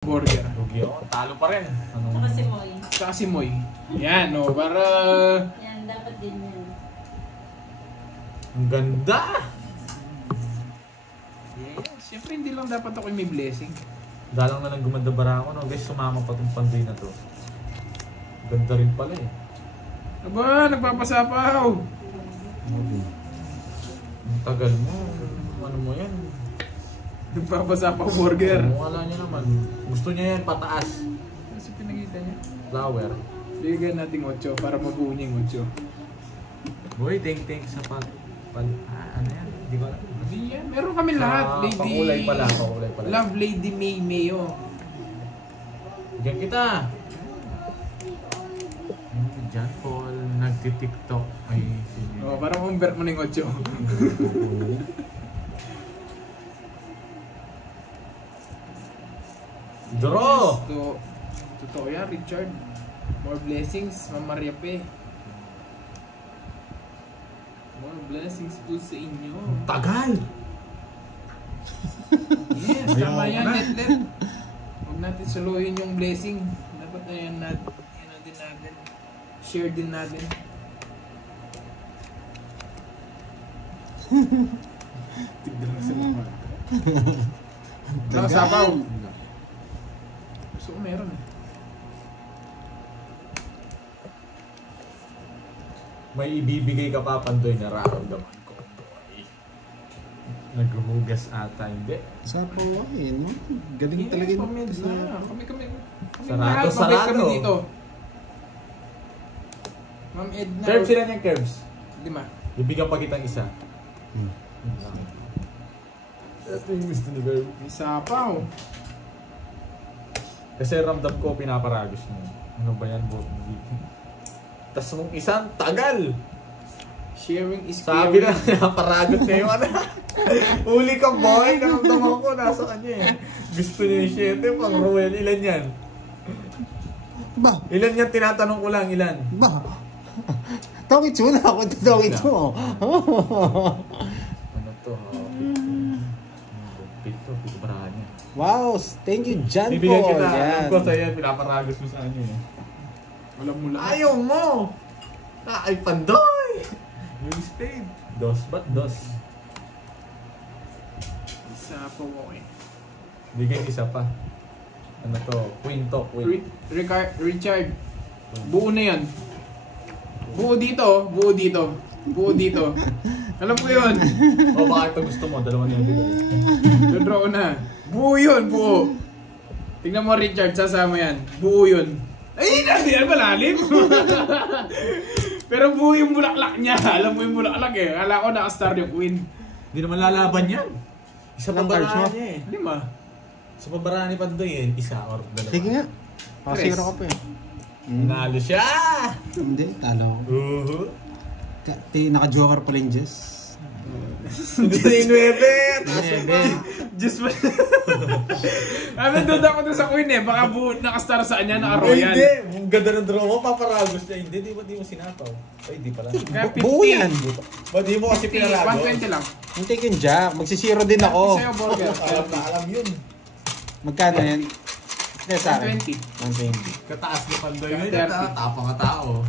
Burger. Lugi ako. Talo pa rin. Saka si Moy. Saka si Moy. Yan, no. Para... Yan, dapat din yan. Ang ganda! Yeah, siyempre hindi lang dapat ako may blessing. Dalang na lang gumanda bara ako. No? Guys, sumama pa tong panday na to. Ganda rin pala eh. Aba, nagpapasapaw. Ang tagal mo. Ano mo yan? Nagpapasapaw burger. Wala niya naman. Gusto niya yan pataas. Kasi pinakita niya. Flower. Bigyan natin 8 para mabuo niya yung 8. Boy, thank sa ano yan? Hindi ko alam. Hindi yan. Meron kami lahat. Lady... Pakulay pala. Love Lady May Mayo. Bigyan kita. John Paul, nagti-tiktok. Ay, sige. Oh, parang convert mo na yung 8. Draw! Totoo yan, Richard. More blessings, Mama Maria Pe. More blessings po sa inyo. Tagal! Yes, tama yan, Netlet. Huwag natin suluhin yung blessing. Dapat na yan natin. Share din natin. Tignan na sa mga. Nakasapaw. Gusto ko meron eh. May ibibigay ka pa, Pandoy, nararamdaman ko. Naghuhugas ata, hindi. Sapaw eh, no? Galing talaga yung... Kami. Sarado. Kami dito. Ma'am Edna. Curbs sila niyang curbs. 5. Ibigyan pa kitang isa. Ito yung gusto ni Girl. Sapaw. Kasi ramdam ko, pinaparagos mo. Ano ba yan, bro? Tapos nung isang tagal. Sharing is Sabi na, caring. pinaparagos niya yung ano. Uli ka, boy. Naramdaman ko, nasa kanya eh. Gusto niya yung 7, pang Ruel. Ilan yan? Ba? Ilan yan? Tinatanong ko lang, ilan? Ba? Tawit mo na ako. Tawit mo. Ano to? Pito barahan niya. Wow, thank you, John Bibigyan Paul. kita. Yan. Alam ko sa'yo, pinaparagos mo sa kanya eh. Walang mula. Ayaw mo! Ay, Pandoy! Yung spade. Dos, ba't dos? Sapaw ko eh. Bigyan isa pa. Ano to? Queen to, queen. Richard. Buo na yan. Buo dito. Alam ko yun. O baka ito gusto mo, dalawa niya bigay. Dodraw ko na. Buo yun, buo. Tingnan mo Richard, sasama yan. Buo yun. Ay, hindi yan malalim. Pero buo yung bulaklak niya. Alam mo yung bulaklak eh. Akala ko naka-star yung queen. Hindi naman lalaban yan. Isa pa Ilang cards mo? barahan niya eh. 5. Isa pa barahan ni Pandoy eh. Isa or dalawa. Sige nga. Pasiro ka pa eh. Nalo siya! Hindi, talo ko. Naka-joker pala yung Jess. Hindi na yung 9. Taas mo pa. Just ba? Nandun ako dun sa queen eh. Baka buo naka-star sa kanya, naka-royal. Hindi. Ang ganda ng draw mo, paparagos niya. Hindi, di mo sinapaw. Ay, di pala. Kaya 50. Buo yan. Ba't di mo kasi 50, pinaragos? 120 lang. Hindi ko yung Jack. Magsisiro din ako. Sa'yo, burger. Alam na alam yun. Magkano yan? Hindi sa akin. 120. 120. Kataas ni Pandoy ngayon. 30. Tapang nga tao.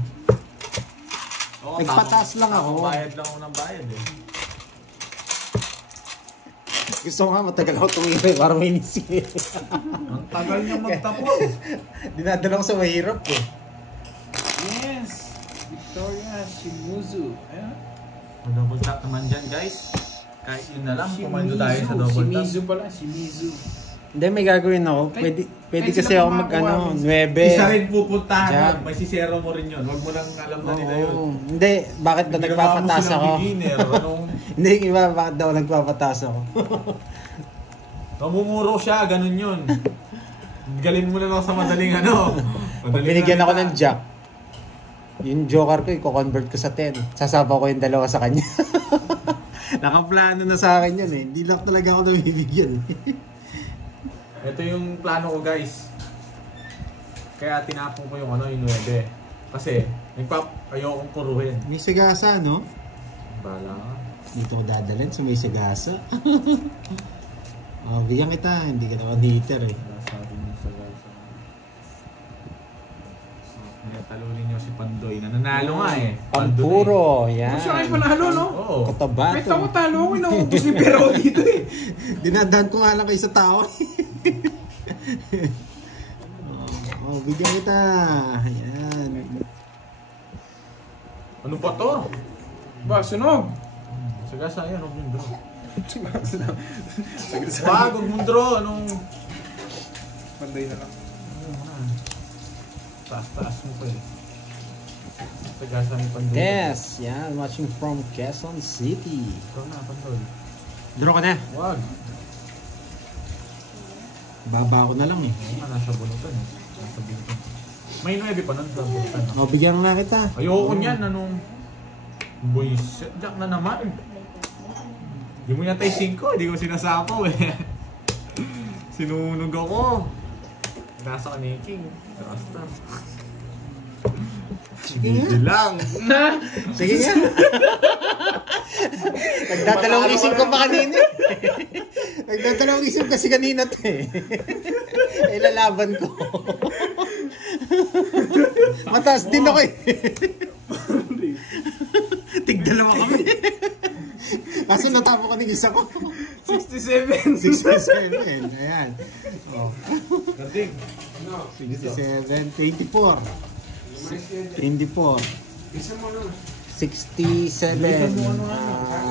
Oo, Nagpataas lang ako. Bayad lang ako ng bayad eh. Gusto ko nga matagal ako tumira para may inisip. Ang tagal niyang magtapos. Dinadala ko sa mahirap eh. Yes! Victoria Shimizu. Ayan. Double tap naman dyan guys. Kahit yun na lang, kumando tayo sa double tap. Shimizu pala, Shimizu. Hindi, may gagawin ako. Pwede kasi ako mag 9. Isa rin pupuntahan Diyan. nun. May sisero mo rin yun. Huwag mo lang alam na nila yun. Oo. Hindi, bakit daw nagpapataas ako? Anong Hindi, iba, bakit daw nagpapataas ako? mamumuro siya, ganun yun. Galin mo na lang sa madaling ano. Pag binigyan ako ng jack, yung joker ko, i-convert ko sa 10. Sasabaw ko yung 2 sa kanya. Nakaplano na sa akin yun eh. Hindi lang talaga ako nabibigyan. Ito yung plano ko guys. Kaya tinapon ko yung ano, yung 9. Kasi, ayokong kuruhin. May sigasa, no? Bala ka. Dito ko dadalhin sa may sigasa. Bigyan kita, hindi ka naman hater eh. Sabi niya sa talunin nyo si Pandoy. Nananalo nga eh. Pampuro, yan. Siya kayo panalo, no? Oo. Cotabato. Kahit ako talo ako, inaubos ni Pero dito eh. Dinadaan ko nga lang kayo sa tao. Bigyan kita. Ayan. Ano pa to? Ba, sunog. Sagasa yan, huwag yung draw. Wag, huwag mong draw. Anong... Panday na lang. Taas-taas mo pa eh. Sagasa ni Pandoy. Yes, yan. Watching from Quezon City. Ikaw na, Pandoy. Draw ka na. Wag. Baba ko na lang eh. Oo nga, nasa bunutan eh. Nasa bunutan. May 9 pa nun sa bunutan. O, bigyan na kita. Ayoko niyan, anong... Buisit, Jack na naman. Hindi mo yata 5, hindi ko sinasapaw eh. Sinunog ako. Nasa kaniking. Rasta. Sige lang. Na! Sige nga. Nagdadalawang isip ko pa kanina. Nagdadalawang isip kasi kanina to eh. Ilalaban ko. Mataas din ako eh. Tigdalawa kami. Kaso natapos ko ng isa ko. 67. 67. Ayan. Oh. Gating. 67. 24. 24. 67.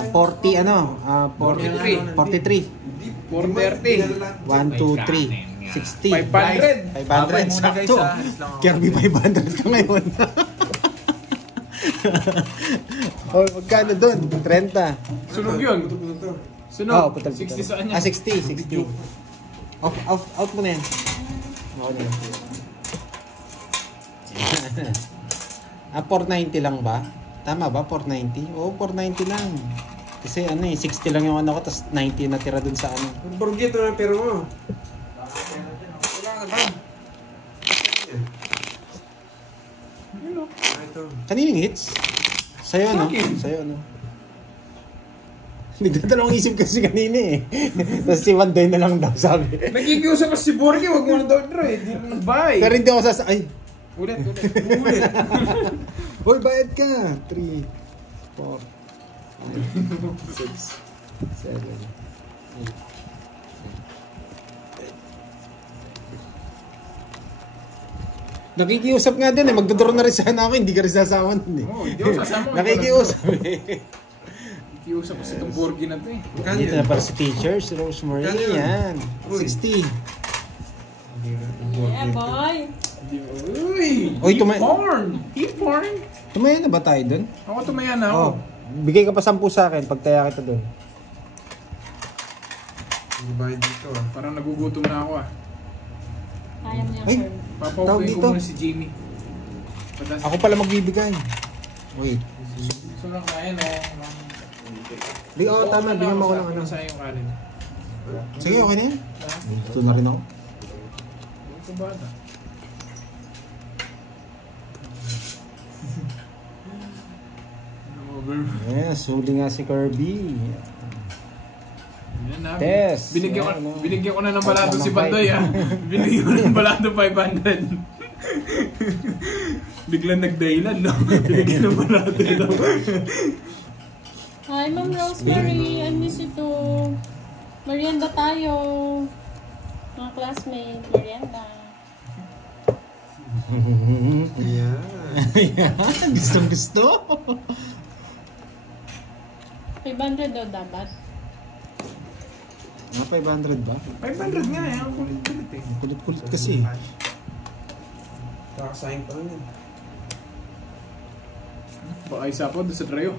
40 ano? 43. 430. 1, 2, 3. 60. 500. 500. Sakto. Kirby 500 ka ngayon. Oh, magkano doon? 30. Sunog yun. Sunog. Oh, putal. 60 sa kanya. 60. Out mo na yan. Okay na. 490 lang ba? Tama ba? 490? Oo, 490 lang. Kasi ano eh, 60 lang yung ano ko, tapos 90 natira dun sa ano. Borgito na pero mo. Wala ka ba? Ito. Kaninong hits? Sa'yo, no? Sa'yo, no? Nagdadalawang isip kasi kanina eh. Tapos si Wandoy na lang daw sabi. Nagigiusap si Borgie, wag mo na daw draw eh. Di mo nag-buy. Pero hindi ako Ay! Ulit. Hoy, bayad ka! 3, 4, 5, 6, 7, 8. Nakikiusap nga din eh. Magdodoro na rin sana ako. Hindi ka rin sasama nun eh. Oo, hindi ako sasama. Nakikiusap eh. Nakikiusap kasi itong Borgie na to eh. Dito na para si teacher, si Rosemary. Yan. 60. Yeah, boy. Uy! Oy, Heat porn! Tumaya na ba tayo dun? Ako tumaya na ako. Oh, bigay ka pa 10 sa akin pag taya kita dun. Hindi ba dito ah. Parang nagugutom na ako ah. Kaya mo yung Ay. turn. Tawag Papaupuin dito. ko muna si Jimmy. Patas. Ako pala magbibigay. Wait. So lang kaya no. Di, oh, tama. Bigyan mo ako ng ano. Sa yung kanin. Sige, okay na yan. Ha? Ito na rin ako. Ito ba na? Yes, huli nga si Kirby. Yan na. Test. Binigyan ko na ng balado si Bandoy ah. Binigyan ko na ng balado 500. Biglang nagdahilan no. Binigyan ng balado daw. Hi, Ma'am Rosemary. I miss you too. Merienda tayo. Mga classmate, merienda. Ayan. Ayan, gustong gusto. 500 daw dapat. Mga 500 ba? 500 nga eh. Ang kulit-kulit eh. Kulit-kulit kasi. Kakasahin pa rin. Baka isa po doon sa trayo.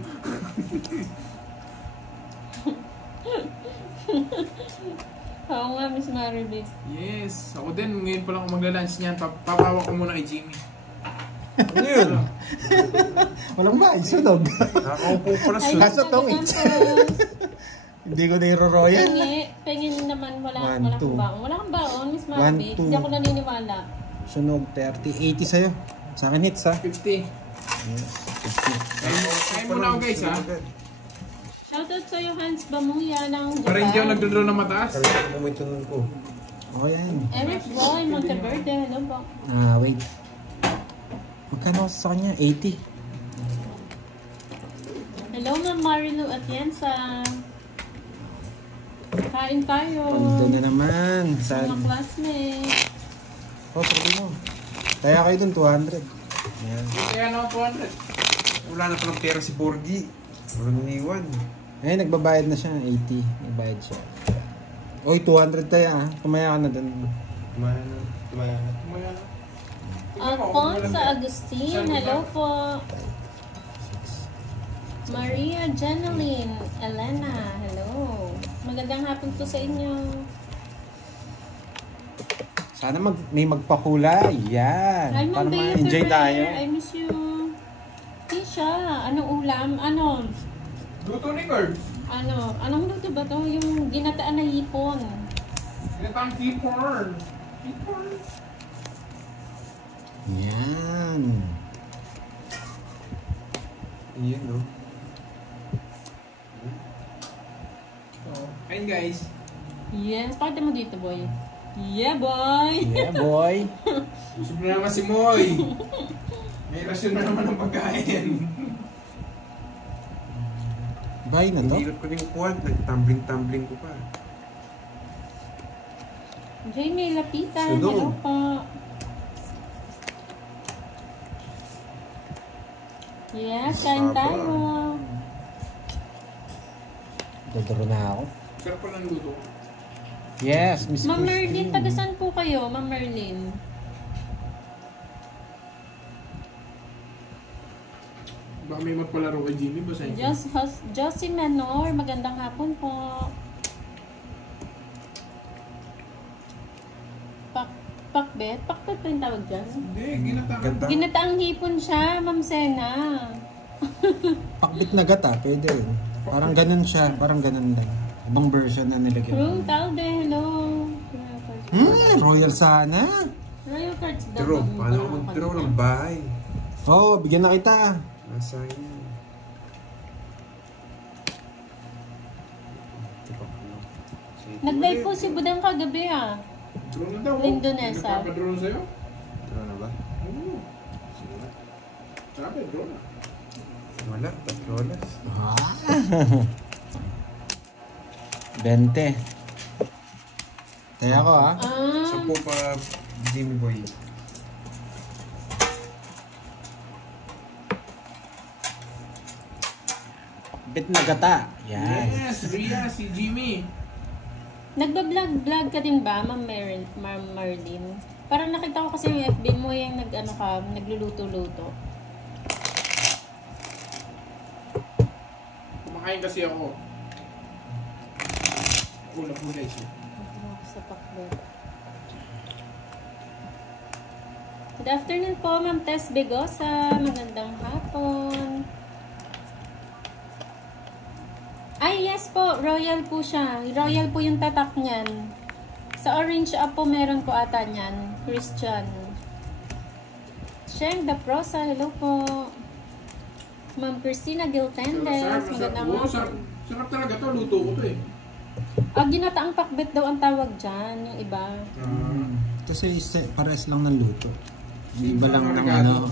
Oo nga, Miss Maribis. Yes. Ako din. Ngayon pa lang ako magla-lunch niyan. Papawa ko muna kay Jimmy. Ano yun? Walang maisunog. Nakaupo pa na Ay, sa... Kaso tong Campos. Hindi ko niro-royal. Pengin naman wala One, wala two. kang baon. Wala kang baon, Miss One, Maribis. two. Hindi ako naniniwala. Sunog 30. 80 sa'yo. Sa akin hits ha. 50. Yes. 50. Kain muna ako guys ha. Shoutout sa'yo, Hans Bamuya ng Japan. Para hindi ako nagdodraw ng mataas. Kalimutan mo ito nun ko. Oh yan. Eric Boy, Monteverde. Hello po. Wait. Magkano sa kanya? 80. Hello, Ma'am Marilu Atienza. Kain tayo. Pagda na naman. Mga Saan? classmates. Oh, sabi mo. Kaya kayo dun, 200. Yan. Kaya naman 200. Wala na palang pera si Borgie. Walang iniwan. Eh, nagbabayad na siya. 80. Nagbayad siya. Oy, 200 tayo ah. Kumaya ka na dun. Tumaya na. Kumaya na. Alfonso Agustin, hello po. Maria Janeline Elena, hello. Magandang hapon po sa inyo. Sana may magpakulay. Yan. Hi, Para Ma'am Bea ma-enjoy Ferrer. tayo. I miss you. Tisha, anong ulam? Ano? Luto ni Girl. Anong luto ba to? Yung ginataan na hipon. Ginatang hipon. Hipon. Yan. Iyan, no? So, ayun guys. Yes, pakita mo dito, boy. Yeah, boy. Yeah, boy. Busog na naman si Moy. May rasyon na naman ng pagkain. Bye na to. Hirap ko rin kuwan. Nag-tumbling-tumbling ko pa. Jamie Lapitan, Sunog. hello po. Yes, kain tayo. Dodoro na ako. Sarap pa ng luto. Yes, Miss Ma'am Christine. Merlin, tagasan po kayo, Ma'am Merlin. Baka may magpalaro kay Jimmy ba sa inyo? Josie Menor, magandang hapon po. Pakbet? Pakbet pa yung tawag dyan? Hindi, ginatang. Ganda. Ginataang hipon siya, Ma'am Sena. Pakbit na gata, pwede. Parang ganun siya, parang ganun lang. Ibang version na nilagyan. Room Talde, hello. Royal sana. Royal Cards daw. Draw. Paano ako mag-draw ng bahay? Oh, bigyan na kita. Nasaan yan? Nag-live po si Budang kagabi ah. Draw na daw. Lindonesa. Nagpapadraw na sa'yo? Draw na ba? Oo. Sige na. Sabi, draw na. Wala. $3. Ah. 20. Kaya ako ah. Sampu pa Jimmy Boy. Bit na gata. Yan. Yes, Ria, si Jimmy. Nagba-vlog ka din ba, Ma'am Marlene? Parang nakita ko kasi yung FB mo yung nagluluto-luto. Kumakain kasi ako. Ulap mo guys. Sa pakbet. Good afternoon po, Ma'am Tess Begosa. Magandang hapon. Ay, yes po. Royal po siya. Royal po yung tatak niyan. Sa orange up po meron ko ata niyan. Christian. Sheng the Prosa. Hello po. Ma'am Christina Giltendes. Magandang Oo, hapon. sarap talaga to. Luto ko to eh. Ginataang pakbet daw ang tawag dyan. Yung iba. Kasi pares lang ng luto. Yung iba lang ng Regalo.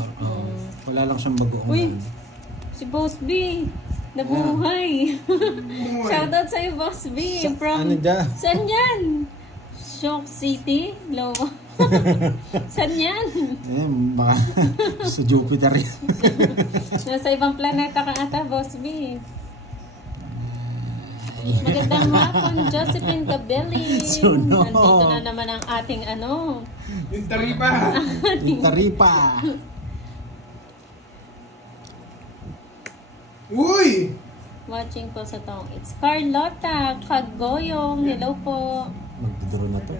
wala lang siyang bagoong. Uy! Si Boss B. Nabuhay. Shoutout sa'yo, Boss B. From... Ano dyan? Saan yan? Shock City? Lowa. Saan yan? Eh, baka sa Jupiter yan. Nasa ibang planeta ka ata, Boss B. Magandang hapon, Josephine Cabelli. Sunog. Nandito na naman ang ating ano. Yung taripa. Yung taripa. Uy! Watching po sa tong. It's Carlota Cagoyong. Hello po. Magduduro na to.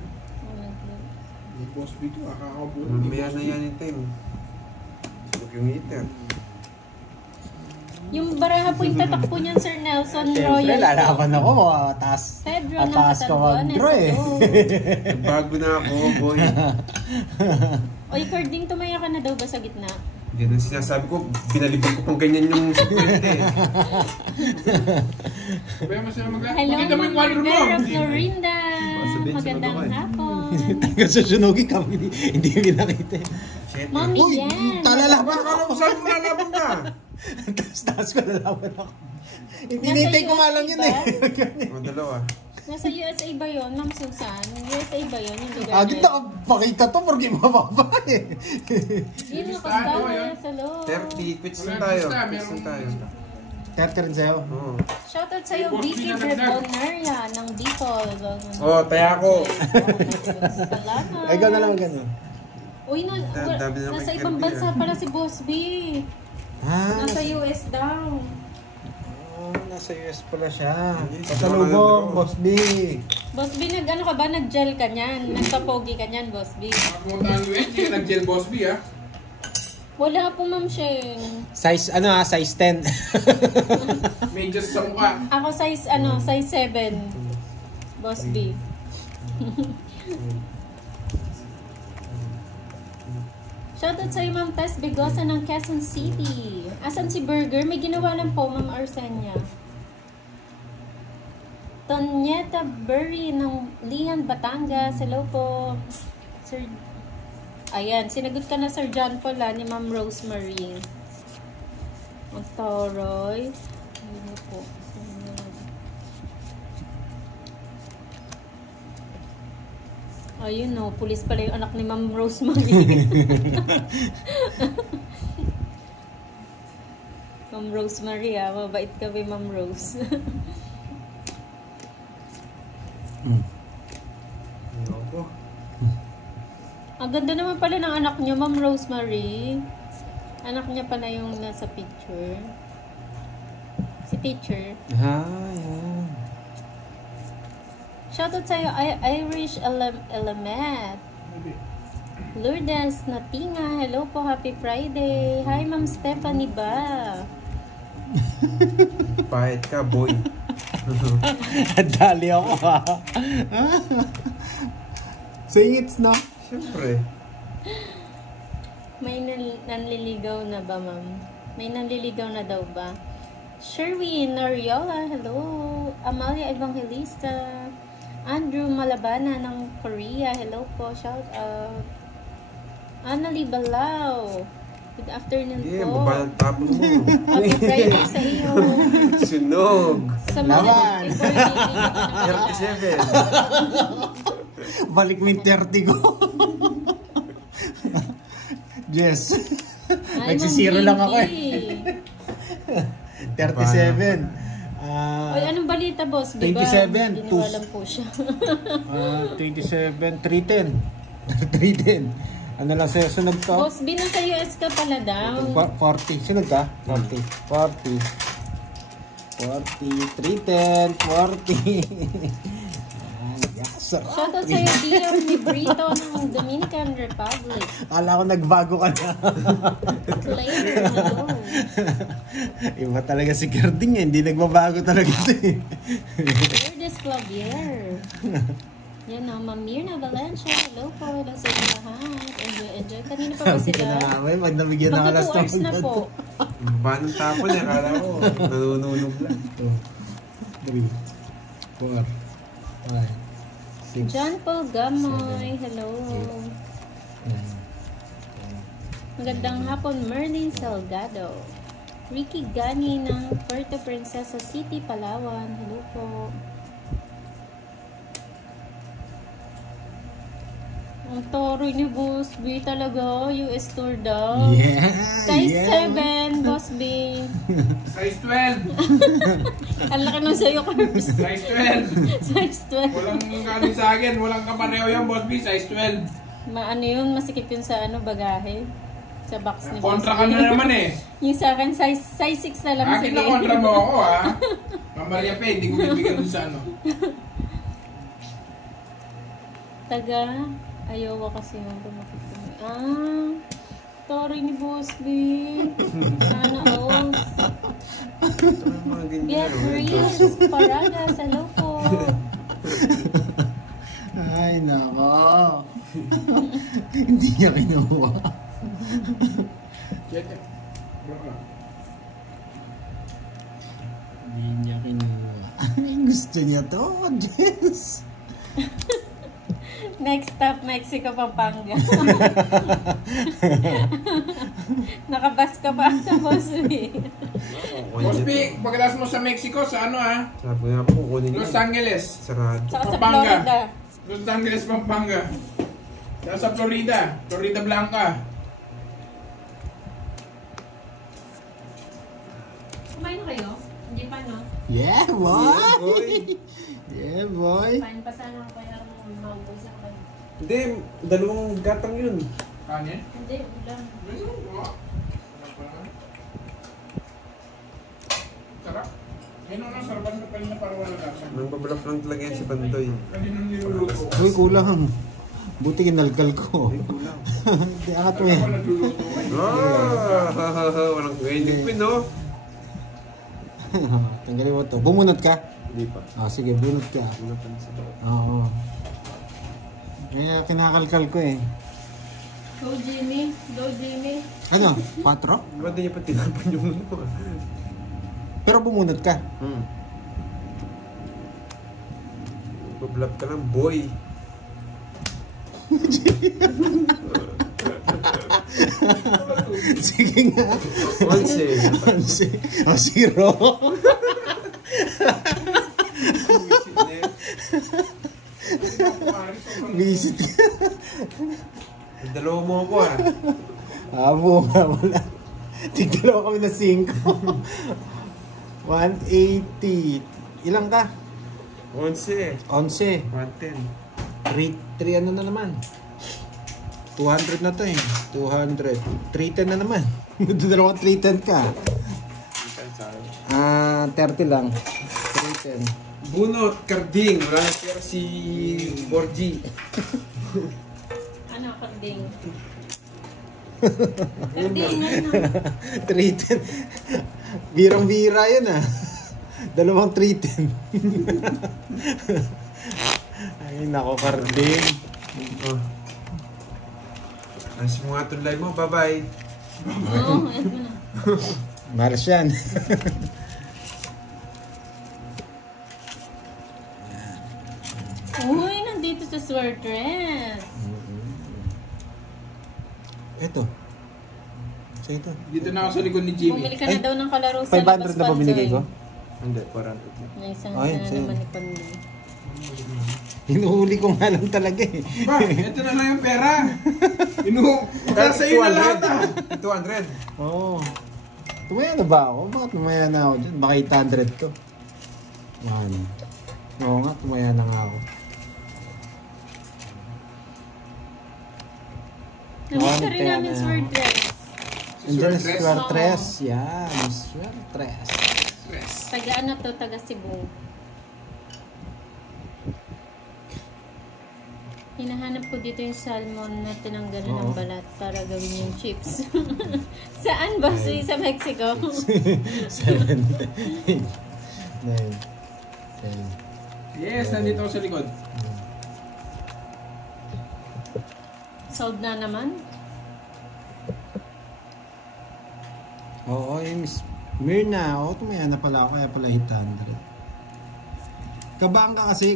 Yung boss B to, akakabuti. Mamaya na yan ito yung... Huwag yung heater. Yung baraha po yung tatak po niyan, Sir Nelson Siyempre, Royal. lalaban ako. Taas. Pedro ng Ataas ka Catanduanes. mag-draw eh. Bago na ako, boy. Oy, Carding, tumaya ka na daw ba sa gitna? Yan ang sinasabi ko. Binalibag ko pang ganyan yung sukwente. Kaya mo sila Hello, Makita mo Ma'am yung quadro mo. Rivera Hindi. Florinda. Sabihin sa Magandang mga hapon. Taga susunugi kami, hindi pinakita. Shit. Mami, Uy, yan. talalaban Baka alam mo saan mo lalaban ka? Taas ko nalaman ako. Nasa Hinintay ko nga lang yun eh. O, dalawa. Nasa USA ba yun, Ma'am Susan? USA ba yun yung lugar Agad na pakita to porque mababa eh. Yun yung Ano, kasama yun? sa loob. 30, quits Wala na tayo. basta, Quits na meron- tayo. 30 rin sa'yo. Oo. Shoutout sa'yo, Boss Vicky Bina nagdag. Berbonaria ng Bicol. Oh, taya ko. Salamat. Ay, ikaw na lang gano'n. Uy, Dami na nasa may ibang Kirby, bansa pala si Boss B. Ah, Nasa US daw. nasa US pala siya. Yes, Pasalubong, mga Boss B. Boss B, nag-ano ka ba? Nag-gel ka niyan? Nagpapogi ka niyan, Boss B? Nakapunta ang US, yung nag-gel Boss B, ha? Wala po, Ma'am Sheng. Size, size 10. Medyas sa mukha. Ako size 7. Boss B. Shoutout sa'yo, Ma'am Tess Bigosa ng Quezon City. Asan si Burger? May ginawa lang po, Ma'am Arsenia. Tonyeta Burry ng Lian, Batangas. Hello po. Sir... Ayan, sinagot ka na Sir John Paul ni Ma'am Rosemary. Magtoroy. Ano po? Ayun no, pulis pala yung anak ni Ma'am Rosemary. Ma'am Rosemary mabait ka ba Ma'am Rose? Ayoko. Ang ganda naman pala ng anak niyo, Ma'am Rosemary. Anak niya pala yung nasa picture. Si teacher. Yan. Shoutout sa'yo, Irish Element. Lourdes Natinga. Hello po, happy Friday. Hi, Ma'am Stephanie ba? Pahit ka, boy. Dali ako ha. Singits na. Siyempre. May nanliligaw na ba, Ma'am? May nanliligaw na daw ba? Sherwin Nariola, hello. Amalia Evangelista. Andrew Malabana ng Korea, hello po. Shout out. Annalie Balao. Good afternoon Yeah, po. baba ng tapon mo. Happy Friday sa iyo. Sunog. Sa mga Laban. before nililigaw na 37. Balik mo yung 30 ko. Yes. Ay, Nagsisiro lang ako eh. Ma'am 37. Oy, anong balita, boss? Di ba? 27, Ginawa lang po siya. 27, 310. 310. Ano lang sa'yo, sunod to? Boss, binasa US ka pala daw. 40. Sunod ka? 40. 310, 40. Yes. Shoutout sa'yo, Dion Librito ng Dominican Republic. Akala ko nagbago ka na. Later, hello. Iba talaga si Kerding eh. Hindi nagbabago talaga ito eh. Lourdes Clavier. Yan o, Ma'am Mirna Valencia. Hello po, hello sa inyo lahat. Enjoy. Kanina pa ba Sabi ka sila? na namin, pag nabigyan ng Magka alas 2 hours na po. Baba ng tapon eh. Kala ko, nanununog lang. 3, 4, 5, 6, John Paul Gamoy. Hello. Magandang hapon, Merlin Salgado. Ricky Gani ng Puerto Princesa City, Palawan. Hello po. Ang toroy ni Boss B talaga. US tour daw. Yeah! Size yeah. 7, Boss B. Size 12. Ang laki nung sa'yo, Carbs. Size 12. Size 12. Walang galing sa akin. Walang kapareho yan, Boss B. Size 12. Ano yun? Masikip yun sa bagahe. Sa box ni Boss Kontra B. ka na naman eh. Yung sa akin, size 6 na lang. Akin na kontra mo ako, ha? Mamarya pa, hindi ko bibigyan dun sa ano. Taga, ayaw kasi yung tumakit. Toroy ni Boss B. Sana all. Ito yung mga ganyan. Beatrice Paragas, hello po. Ay, nako. Hindi niya kinuha. Check it. Hindi niya kinuha. Ay, gusto niya to. Yes. Next stop, Mexico, Pampanga. Nakabas ka pa sa Boss B. Boss B, pagkatapos mo sa Mexico, sa ano ha? Sabi nga po, kukunin Los yan. Angeles. Sarado. Saka sa Pampanga. Florida. Los Angeles, Pampanga. Saka sa Florida. Florida Blanca. Kumain kayo? Hindi pa, no? Yeah, Yeah, boy! boy. Yeah, boy! Kain pa sana ako kaya maubos ako. Hindi, dalawang gatang yun. Kanin? Hindi, ulam. Sarap. Ayun ang sarapan na kanina para wala lasa. Nang babalak lang talaga yan si Pantoy. Kanina niluluto. Uy, kulang. Buti kinalkal ko. Ay, kulang. Hindi, angat mo Alam yan. ko nagluluto ka. Walang ngayon pin, no? Tanggalin mo to. Bumunot ka? Hindi pa. Ah, sige, bunot ka. Wala pa sa to. Oo. Kaya kinakalkal ko eh. Go, Jimmy. Go, Jimmy. Ano? 4? Ba't di niya pa tinapan yung ano? Pero bumunot ka. Bablap ka lang, boy. Sige nga. 11. 0. Visit ka. Dalawa mo ako ah. Abo nga wala. Tigdalawa kami na 5. 180. Ilang ka? 11. 11. 110. 3 ano na naman? 200 na to eh. 200. 310 na naman. Dalawang 310 ka. 30 lang. 310. Bunot, karding. Wala na pera si Borgie. Ano, karding? Karding, ano? 310. Birang-bira yun ah. Dalawang 310. Ay, nako, karding. Oh. Ayos mo nga itong live mo. Bye-bye. Oo, ayan mo na. Martian. Uy, nandito sa Swertres. Ito. So ito. Dito na ako sa likod ni Jimmy. Bumili ka na Ay, daw ng kalaro sa 500 na ba binigay ko? Hindi, 400. May isang Ay, na sige. naman ni Pandy. Hinuhuli ko nga lang talaga eh. Ba, ito na lang yung pera. Nasa iyo na lahat ah. 200. Oo. Tumaya na ba ako? Bakit tumaya na ako dyan? Baka 800 to. Man. Oo nga, tumaya na nga ako. Namiss ka rin namin Swertres. Andiyan na si Swertres? Swertres. Yan, Swertres. Taga ano to, taga Cebu. Hinahanap ko dito yung salmon na tinanggalan ng Oo. balat para gawin yung chips. Saan ba? Sa Mexico? 7, 9, 10. Yes, nandito ako sa likod. Sold na naman? Oo, yung Miss Mirna. Oo, tumaya na pala ako. Kaya pala 800. Kabaan ka kasi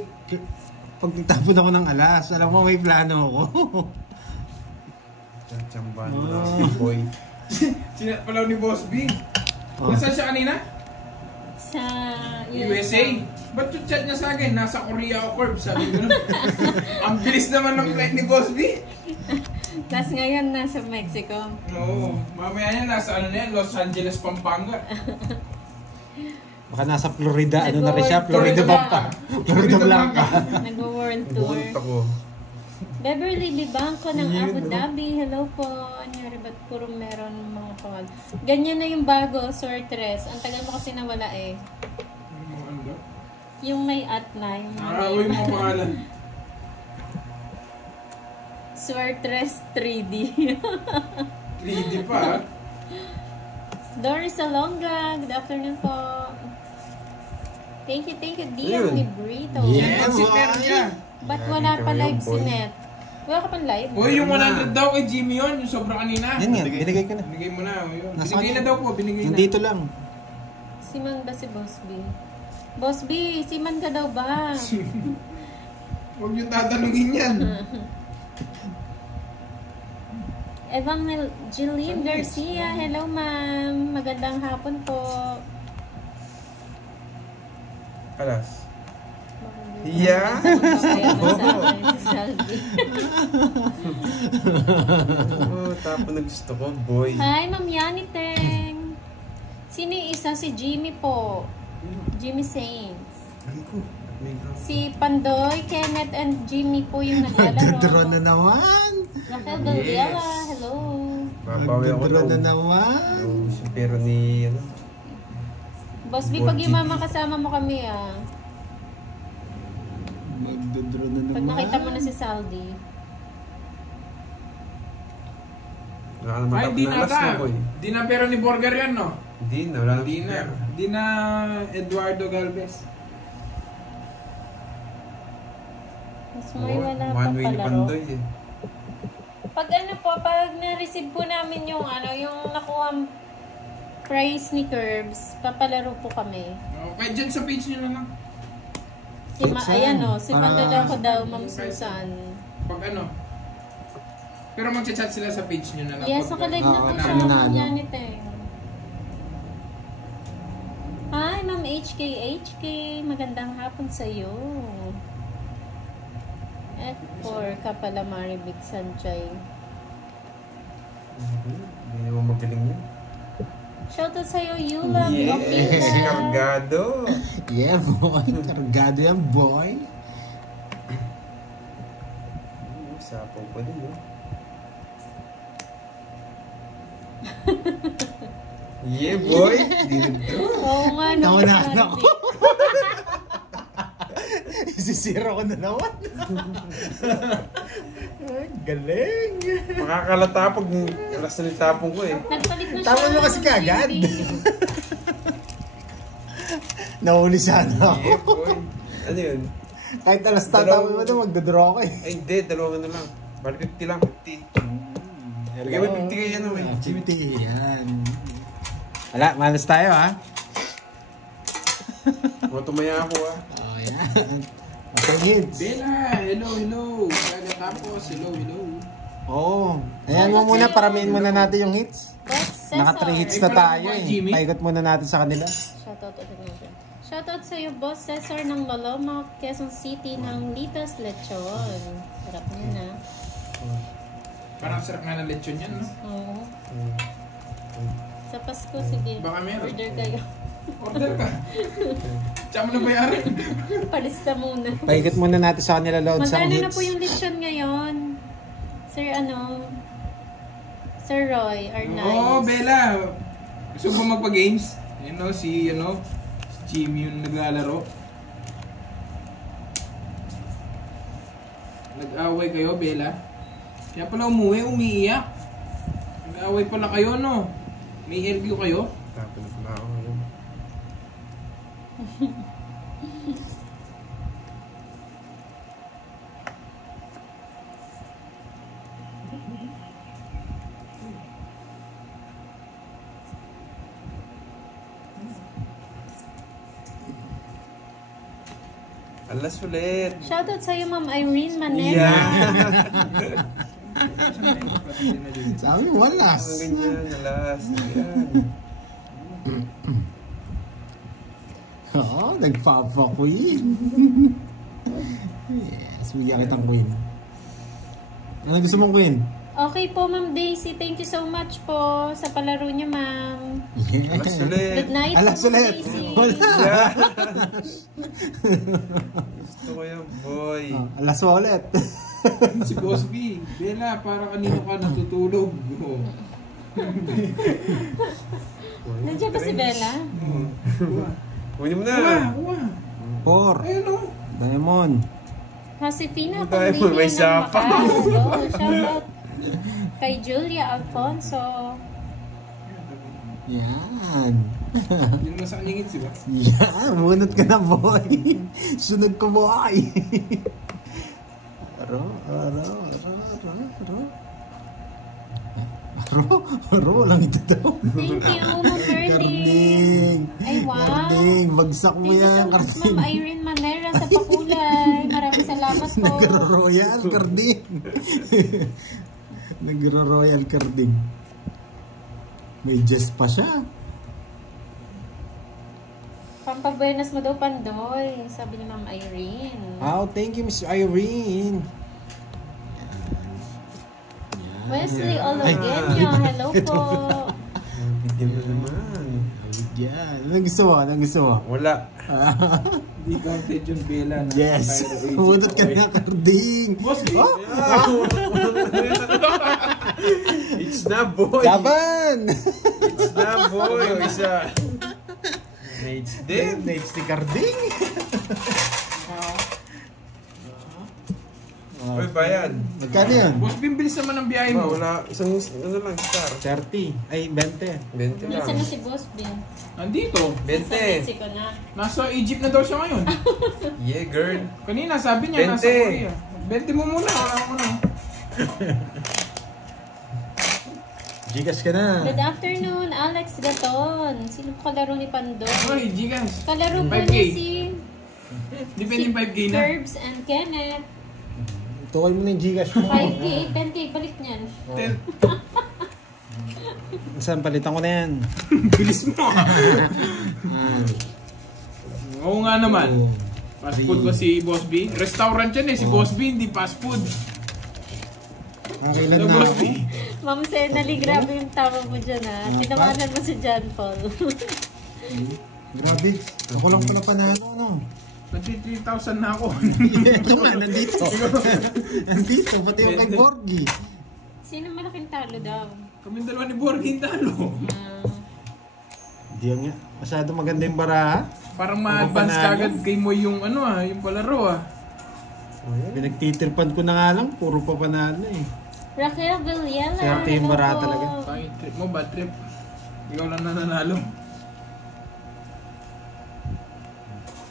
pag nagtapon ako ng alas, alam mo may plano ako. Chambahan mo na si boy. Sinat pala ni Boss B. Oh. Nasaan siya kanina? Sa USA. Ba't yung chat niya sa akin? Nasa Korea ako, Corp. Sabi ko na. Ang bilis naman ng flight ni Boss B. Tapos ngayon nasa Mexico. Oo. Mamaya niya nasa ano na yan, Los Angeles, Pampanga. Baka nasa Florida. Ano na rin siya? Florida Blanca. Florida Blanca. Nag-world tour. Bunot ako. Beverly Bibangco ng Abu Dhabi. Hello po. Anyari, ba't puro meron mga pangal? Ganyan na yung bago, Swertres. Ang tagal mo kasi nawala eh. Yung may at na. Yung Uy, mga pangalan. Swertres 3D. 3D pa ha? Doris Alonga. Good afternoon po. Thank you, Dion Ayun. Librito. Yeah. Si Pernia. Ba't wala pa Ayun, live si boy. Net? Wala ka pang live? Uy, yung 100 daw kay Jimmy yun, yung sobra kanina. Yan nga, binigay ko na. Binigay mo na. Yun. Nasa Binigay na kanya. daw po, binigay na. Nandito lang. Si Man ba si Boss B? Boss B, si Man ka daw ba? Huwag yung tatanungin yan. Evangeline Garcia, hello ma'am. Magandang hapon po. Alas. Yeah. Oh, tapo na gusto ko, boy. Hi, Ma'am Yani Teng. Sino yung isa? Si Jimmy po. Jimmy Saints. Ay ko. Si Pandoy, Kenneth, and Jimmy po yung naglalaro. Magdodraw na naman. Raquel Daliela, hello. Babawi ako Magdodraw na daw. naman. Oh, pero ni, ano, Boss B, pag yung mama kasama mo kami ah. Magdodraw na naman. Pag nakita mo na si Saldi. wala ka naman Ay, tapos di na na alas ka. na, boy. Di na pero ni Burger yan, no? Hindi na, wala na. Di na. Di na Eduardo Galvez. Mas may wala One pang way ni palaro. Pandoy eh. Pag ano po, pag na-receive po namin yung ano, yung nakuha prize ni Curbs, papalaro po kami. Okay, dyan sa page nyo na lang. Si ayan o, si Para- Mandala ko daw, Ma'am Susan. Pag ano. Pero mag-chat sila sa page nyo na lang. Yes, Pag- nakalive na po Oo, siya. nanalo. Yan ito eh. Hi, Ma'am HK. Magandang hapon sa iyo. F4 Kapala Maribig Sanchay. Hindi naman magaling yun. Shoutout sa iyo, Yula. Yes, kargado. Yeah, boy. Kargado yan, boy. Sapaw pa din, oh. Yeah, boy. Dito. Oo nga, no. Naunahan ako. Isisira ko na naman. Ay, galing. Makakalata pag alas na tapong ko eh. Nagpalit na siya. Tama mo kasi kagad. Nahuli sana ako. Yeah, boy. Ano yun? Kahit alas tatawin mo na, magdodraw ako eh. Ay, hindi. Dalawa na lang. Bali 50 lang. 50. Bigay mo 50 kayo yan, oh. 50, yan. Wala, malas tayo ha. Mga tumaya ako, ah. Oh, yan. Okay, hits. Bella, hello. Pagkatapos, hello. Oo. Ayan mo muna, paramihin muna natin yung hits. Boss Cesar. Naka 3 hits na tayo eh. Jimmy. Paikot muna natin sa kanila. Shoutout ulit natin. Shoutout sa iyo, Boss Cesar ng Lalomac, Quezon City ng Litas Lechon. Sarap niya na. Parang sarap nga ng lechon yan, no? Oo. Sa Pasko, sige. Baka meron. Order kayo. Order ka. Tsaka mo na bayaran. Palista muna. Paikot muna natin sa kanila load sa Magkano hits. na po yung lechon ngayon? Sir, Sir Roy, Arnaiz. Oo, Bella. Gusto mo magpa-games? Si Jimmy yung naglalaro. Nag-away kayo, Bella? Kaya pala umiiyak. Nag-away pala kayo, no? May LQ kayo? Tapos na ako ngayon. Alas ulit. Shoutout sa iyo, Ma'am Irene Manera. Yeah. Sabi, walas. Ang ganyan, alas. Ayan. Oo, nagpapa-queen. Yes, bigyan kitang queen. Ano gusto mong queen? Okay po, Ma'am Daisy. Thank you so much po sa palaro niyo, Ma'am. Alas ulit. Good night Alas po, Ma'am ulit. Daisy. Wala. Yeah. Gusto ko yan, boy. Oh, alas ulit. Si Boss B. Bella, parang kanino ka natutulog? Oh. Nandiyan ba si Bella? Kunin mo na. Kuha. 4. Ayun, no? Diamond. Josefina Dahil Paulino may ng sapa. Macau. Shoutout kay Julia Alfonso. Yan. Yun mo sa kanyang hits, diba? Yan, bunot ka na boy. Sunod ko boy. Aro. Lang ito daw. Thank you, Ma'am Karding. Ay, wow. Karding, bagsak mo Thank you so yan, much, Karding. Ma'am Irene Manera sa pakulay. Maraming salamat po. Nagro-royal carding. Nagro-royal carding. May just pa siya. Pampabuenas mo daw, Pandoy. Sabi ni Ma'am Irene. Oh, thank you, Miss Irene. Wesley Ologenyo, hello po. Bigyan mo naman. Yan. Anong gusto mo? Anong gusto mo? Wala. Hindi counted yung Bella. na Yes. Empire Age. Pumuntot ka na carding. Boss B. It's na, boy. Laban! It's na, boy. O isa. Nades din. Next ni carding. Uy, bayan. Magkano yan? Boss B, bilis naman ang biyahe mo. Wala. Isang, ano lang, star. 30. Ay, 20. 20 lang. Nasaan na si Boss Ben? Nandito. Sa 20. Mexico na. Nasa Egypt na daw siya ngayon. Yeah, girl. Kanina sabi niya nasa 20. Korea. 20 mo muna. Wala ko na. Gigas ka na. Good afternoon, Alex Gaton. Sino po kalaro ni Pandoy? Hoy, Gigas. Kalaro po 5K. niya si Depende 5K na. Curbs and Kenneth. Tukol mo na yung Gcash mo. 5K, 10K, balik niyan. Saan palitan ko na yan? Bilis mo. Oo nga naman. Fast food ba si Boss B? Restaurant yan eh. Si Boss B, hindi fast food. Kakailan Ano, na Boss ako. B? Ma'am Senali, grabe yung tama mo dyan ha. Tinawanan mo si John Paul. Grabe. Ako lang pala panalo, no? 23,000 na ako. Ito nga, nandito. Nandito, pati yung kay Borgie. Sino malaking talo daw? Kaming dalawa ni Borgin talo. Hindi yan nga. Masyado maganda yung baraha. Parang ma-advance panalo. kagad kay mo yung ano yung palaro Pinagtitirpan ko na nga lang. Puro pa panalo eh. Raquel Villela. Swerte yung hello bara po. talaga. Pangit trip mo, bad trip. Ikaw lang nananalo.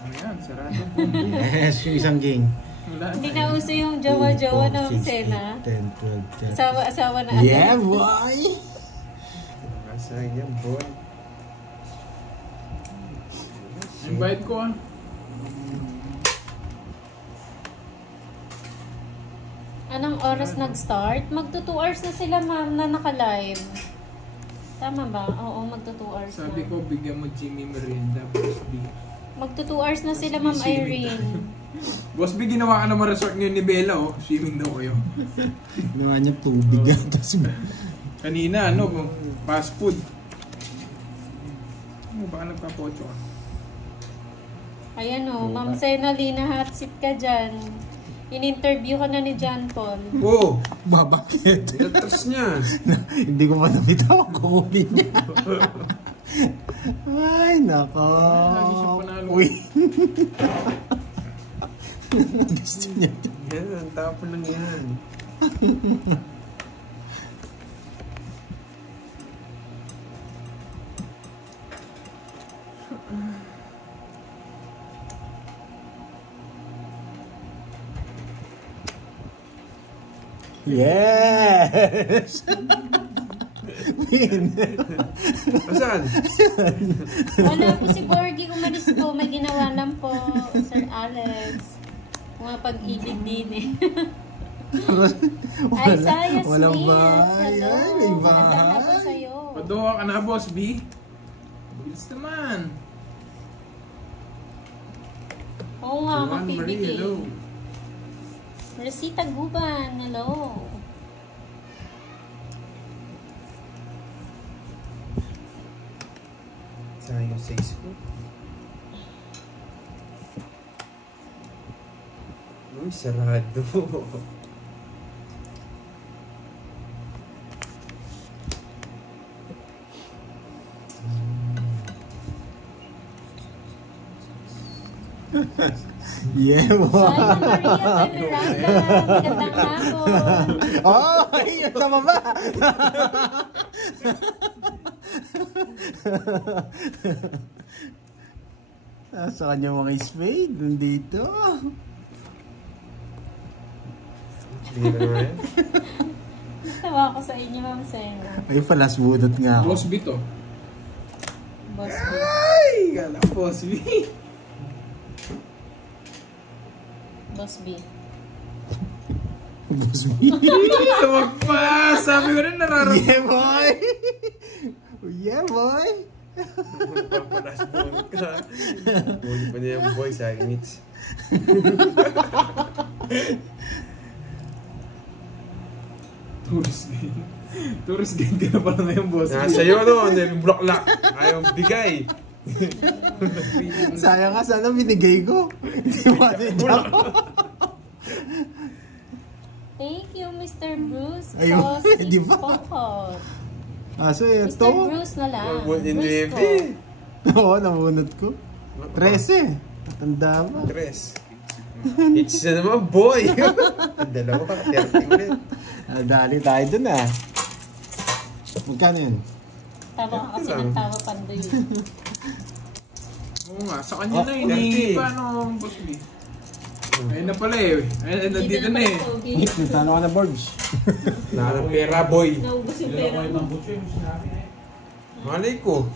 Ayan, sarado po. Yes, yung isang game. Wala Hindi na. na uso yung jowa-jowa ng Sena. 10, 12, 13. Asawa na. Yeah, boy! Kasay yan, boy. Invite ko Anong oras nag-start? Magto 2 hours na sila, ma'am, na naka-live. Tama ba? Oo, magto 2 hours Sabi na. ko, bigyan mo Jimmy merienda, Boss B. Magto 2 hours na sila, ma'am Irene. Boss B, ginawa ka naman resort ngayon ni Bella, oh. Swimming daw kayo. Ginawa niya tubig yan. Tapos Kanina, fast food. Baka nagpapocho ka. Ayan o, Ma'am Senali, na hot seat ka dyan. In-interview ka na ni John Paul. Oh! bakit? Ilatras niya. Hindi ko pa nabitaw. Kukunin niya. Ay, nako. Lagi siya panalo. Uy. Gusto niya. Yan, tapo lang yan. Yes! Win! Saan? Wala po si Borgie, umalis po. May ginawa lang po, Sir Alex. Mga pag-ibig din eh. Ay, Saya Walang Smith. bahay. Hello. Ay, may Magandang hapon bahay. sa'yo. Padoha ka na, Boss B. Bilis naman. Oo nga, Joanne Marie, mag-PBT. hello. Rosita Guban, hello. Saan yung 6 ko? Uy, sarado. Yeah, Hi, wow. Maria Miranda. Magandang hapon. Oh, ayun tama ba? Sa kanya mga spade, nandito. Bira na yan. Tawa ko sa inyo, Ma'am Sena. Ay, palas bunot nga ako. Boss B to. Boss B. Ay, gala Boss B. Boss B. Boss B. Huwag pa! Sabi ko na nararamdaman. Yeah, boy! Yeah, boy! Papalas mo ka. Huli pa niya yung boy sa Mitch. Tourist guide ka na pala ngayon, boss. Nasa iyo, no? Nilibulaklak. Ayaw bigay. Sayang nga, sana binigay ko. Hindi mo ako. Thank you, Mr. Bruce. Ayun, Boss, di ba? Pohon. So, ito. Mr. Bruce na lang. Bruce ko. Oo, namunod ko. 13. Matanda ba? Tres. It's na naman, boy. Dalawa ka, 30 ulit. Dali tayo dun ah. Magkano yun? Tawa ka kasi ng tawa pandoy. Oo nga, sa kanya na hinihingi pa, ano, boss B. Ayun na pala eh. Ayun, nandito na eh. Nagtalo ka na, Borbs. Wala ng pera, boy. Naubos yung pera mo. Malay ko.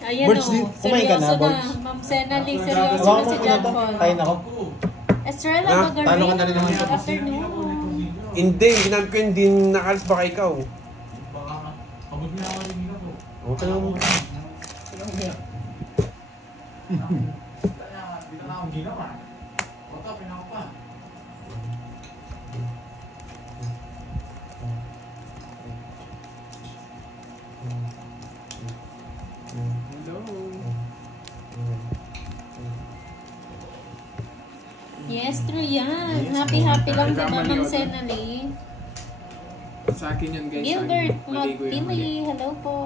Ayan Borbs, o, kumain ka na, seryoso na. Borbs? Ma'am Senali, seryoso na si John Paul. Tayo na ako. Estrella Ah, Magarina, talo ka na rin naman sa good afternoon. Hindi, ginag ko hindi nakalis baka ikaw. Baka nga. Pagod niya ako rin ako. Okay lang mo. Dito na akong ginawa. Oto, pinako pa. Hello. Yes, true yan. Happy-happy lang diba, Nagkamali Ma'am ako. Senali. Sa akin yun, guys. Gilbert Maligo yung mali. Magpili, hello po.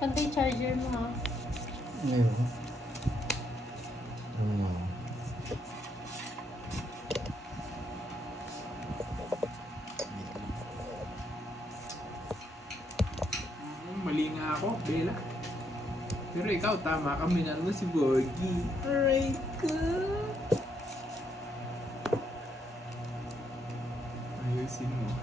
Pantay charger mo ha. Meron. Mali nga ako, Bella. Pero ikaw, tama ka. Minal mo si Borgie. Aray ko. Ayusin mo.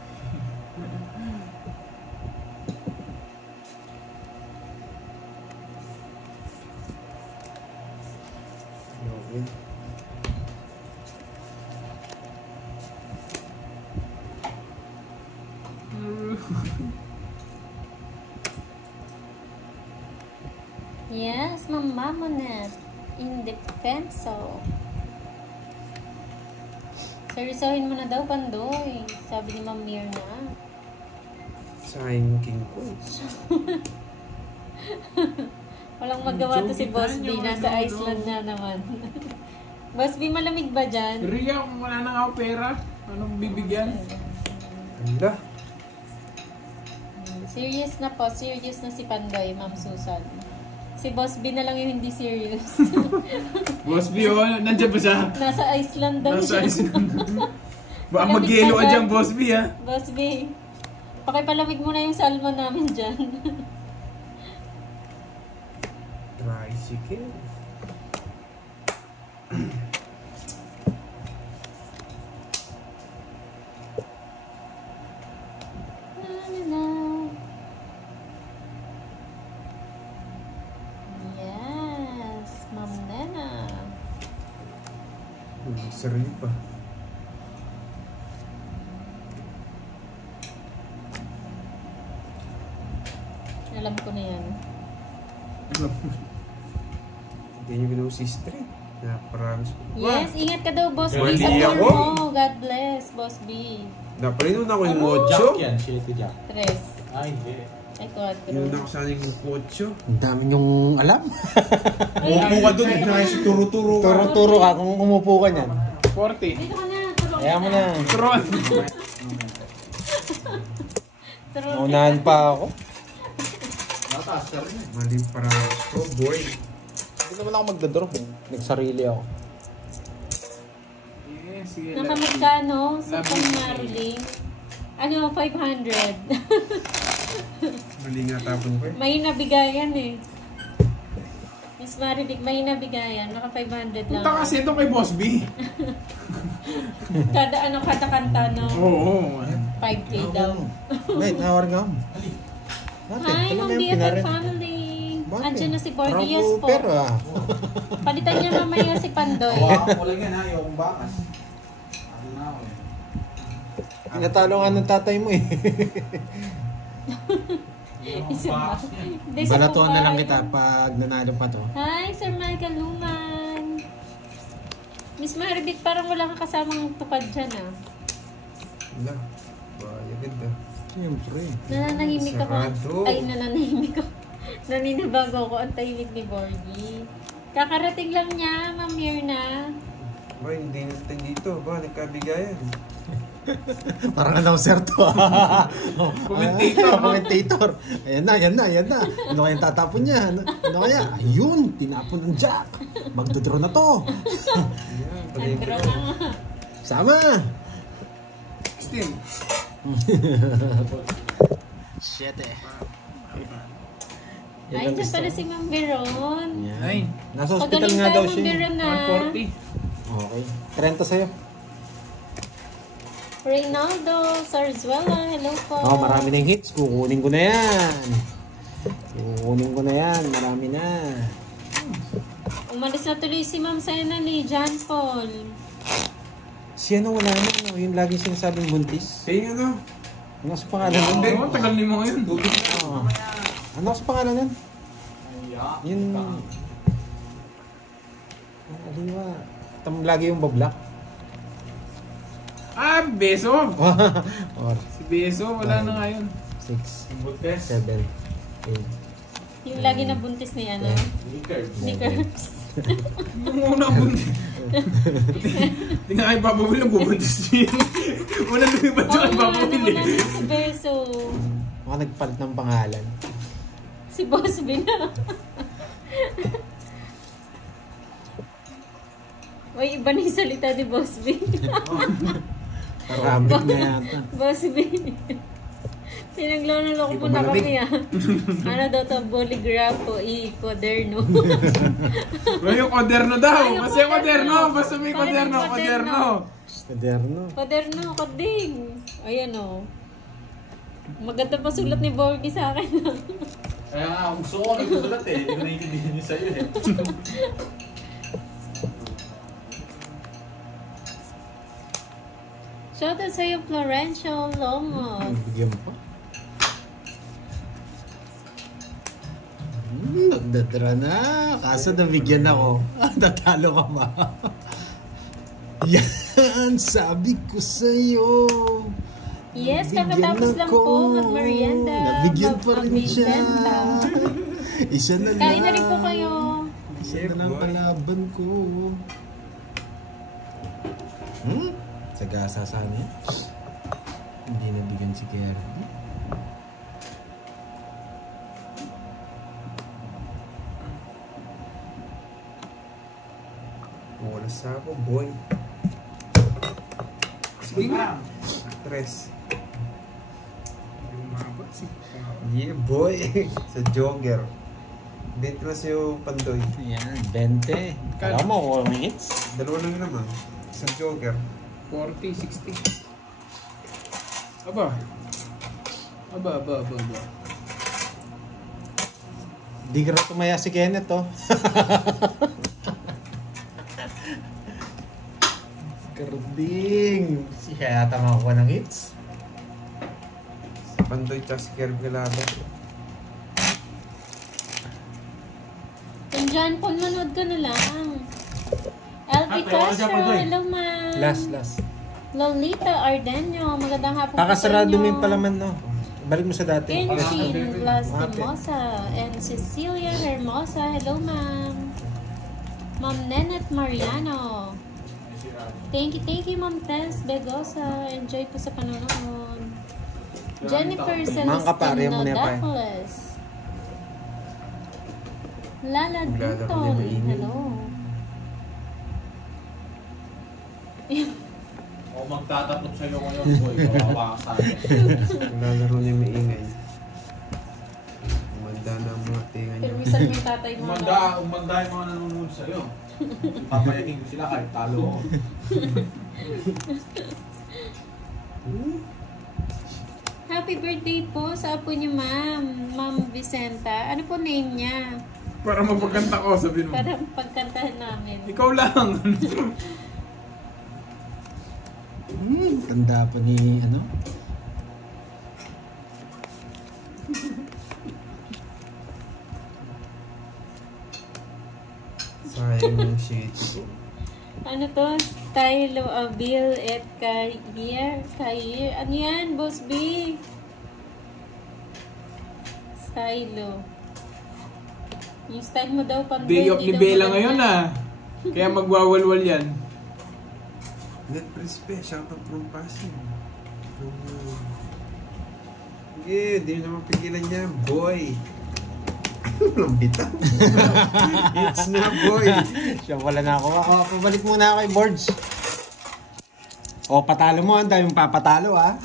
Yes, Ma'am Mamonet. In defenso. Seryosohin mo na daw, Pandoy. Sabi ni Ma'am Mirna. Sayang king ko. Walang magawa to si Boss B. Nasa Iceland na naman. Boss B, malamig ba dyan? Ria, kung wala na ako pera, anong bibigyan? Anda. Serious na po. Serious na si Pandoy, Ma'am Susan. Si Boss B na lang yung hindi serious. Boss B, oh, nandiyan ba siya? Nasa Iceland daw Nasa siya. Iceland. Baka Malamig mag-yelo ba ka dyan? dyan, Boss B, ha? Boss B, pakipalamig mo na yung salmon namin dyan. Tricycle. Yes, Ma'am Nena. Sarili pa. Alam ko na yan. Hindi niyo binuo si Street. Na-promise ko. Yes, ingat ka daw, Boss B. Mali Sa tour ako. mo. God bless, Boss B. Napalinon ako yung Jack 8. yan, Shitty Jack. Tres. Ay, hindi. Ay, quadro. Pinuna ako sana yung 8. Ang dami niyong alam. Umupo ka doon. Ito na si turo-turo ka. Turo-turo ka kung umupo ka niyan. 40. Dito ka na. Tulong Kaya mo na. Tron. Tulong. Naunahan pa ako. Mataas ka rin eh. Maling parang ko, boy. Hindi naman ako magdadraw. Nagsarili ako. Yes, sige. Nakamagkano sa Love Pang you. Marling? Ano, 500. Mali nga tapon ko eh. May nabigayan eh. Miss Marivic, may nabigayan. Naka 500 lang. Punta kasi ito kay Boss B. Kada kanta, no? Oo. 5K daw. Wait, nawar nga ako. Hi, Ma'am BFF family. Bakit? Andyan na si Bordy, Parang yes po. Cooper, ah. Palitan niya mamaya si Pandoy. Hawakan ko lang yan ha, yung bakas. Ano na ako eh. Tinatalo nga ng tatay mo eh. Isa ba? Hindi, sa Balatuan na lang Pupay. kita pag nanalo pa to. Hi, Sir Michael Luman. Miss Maribik, parang wala kang kasamang tupad dyan ah. Wala. Bayagid ah. Siyempre. Nananahimik ako. Sarado. Ay, nananahimik ako. Naninibago ako ang tahimik ni Borgie. Kakarating lang niya, Ma'am Mirna. Ba, hindi natin dito. Ba, nagkabigayan. Parang announcer to. Commentator, no? Commentator. Ayan na. Ano kayang tatapon niya? Ano kaya? Ayun, tinapon ng Jack. Magdodraw na to. Yan, Andro paligid. na nga. Sama. 16. Shit eh. Ay, dyan pala si Ma'am Veron. Ay, Nasa hospital Pagaling nga tayo, daw Ma'am siya. Veron na. 140. Okay. 30 sa'yo. Reynaldo Sarzuela, hello po. Oh, marami na yung hits. Kukunin ko na yan. Marami na. Umalis na tuloy si Ma'am Sena ni John Paul. Si ano wala na, no? Yung lagi sinasabing buntis. Kaya ano? Ano sa pangalan nun? Hindi, tagal ni mo ngayon. Oo. Ano sa pangalan nun? Yun. Aliwa. Lagi yung bablak. Ah, Beso. Or Si Beso, wala na ngayon. 6, Buntes. 7, 8. Yung lagi na buntis ni ano, ni Curbs. Yung una buntis. Hindi nga kayo papawil na bubuntis niya. Una lumipat siya kayo papawil wala na si Beso. Mga nagpalit ng pangalan. Si Boss B na. Uy, iba na yung salita ni Boss B. Karambit na yata. Boss B. Sinaglo-loko mo na kami ah. Ano daw to? Polygraph o i-quaderno. Well, yung koderno daw. Ay, yung Basta yung koderno. koderno. Basta may Parang koderno. yung koderno. Koderno. Moderno. Quaderno, koding. Ayan o. Maganda pa sulat ni Borgie sa akin. Kaya nga, gusto ko nagsusulat eh. Hindi ko naiintindihan yun sa'yo eh. Shoutout sa'yo, Florencio Lomos. Bigyan pa. Nagdadra na. Kaso nabigyan ako. Natalo ka ba? Yan, sabi ko sa'yo. Yes, Nabigyan kakatapos lang ako. po mag-merienda. Nabigyan pa rin siya. Magbibenta. Isa na lang. Kain na rin po kayo. Isa na lang kalaban ko. Sagasa sana. Hindi nabigyan si Kirby. Wala sa ako, boy. Sige nga. Tres. Umabot si Yeah, boy. Sa jogger. Dito na siya Pandoy. Yan, 20. Alam mo, 1 hits. Dalawa lang naman. Sa jogger. 40, 60. Aba. Aba. Di ka rin tumaya si Kenneth, oh. Karding. Siya yata makakuha ng hits. Si Pandoy tsaka si Kirby Galado. Kung John Paul, manood ka na lang. LP Happy, wala siya Castro, pa doon. hello ma'am. Last. Lolita Ardenio, magandang hapon po Kakasarado sa mo inyo. yung palaman, no? Balik mo sa dati. Kenshin Lastimosa and Cecilia Hermosa, hello ma'am. Ma'am Nenet Mariano. Thank you Ma'am Tess Begosa. Enjoy po sa panonood. Jennifer Mga kapare mo Celestino na pa eh. Dapoles. Lala Maglalaro Dutton, din maingay. hello. Ako magtatapot sa'yo ngayon, boy. Kawawa ka sa akin. Naglalaro niya maingay. Umanda na ang mga tinga niya. Permisan mo yung tatay mo. Umanda yung mga nanonood sa'yo. Papayakin ko sila kahit talo ko. Happy happy birthday po sa apo niyo, ma'am. Ma'am Vicenta. Ano po name niya? Para mapagkanta ko, sabihin mo. Para pagkantahan namin. Ikaw lang. Tanda pa ni ano? Sayang yung shit ko. Ano to? Stylo Abil et Kair. Ano yan, Boss B? Stylo. Yung style mo daw pang Day of ni Bella ngayon ah. Kaya magwawalwal yan. Net Prispe, shoutout from Pasig. Sige, di mo naman pigilan niya, boy. Walang bitaw. It's na, boy. Siya wala na ako. Pabalik muna ako kay Boards. O, patalo mo. Ang daming papatalo, ah.